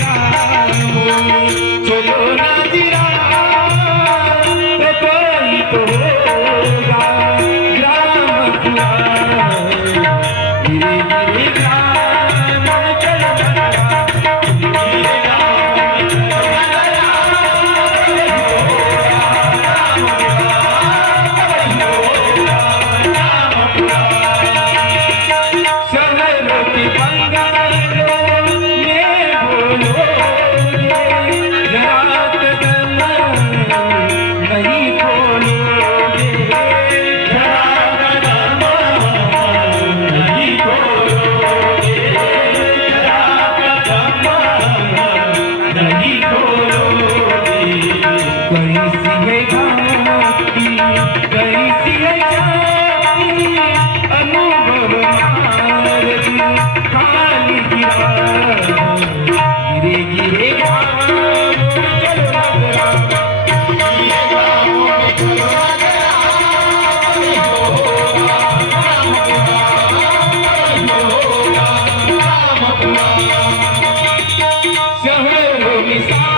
Ram We're gonna make it.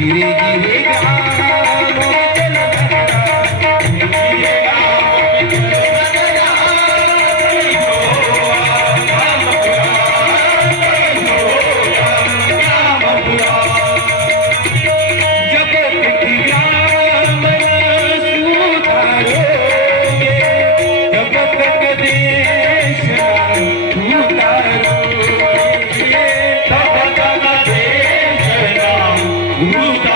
गिरी गिरी गा Whoa.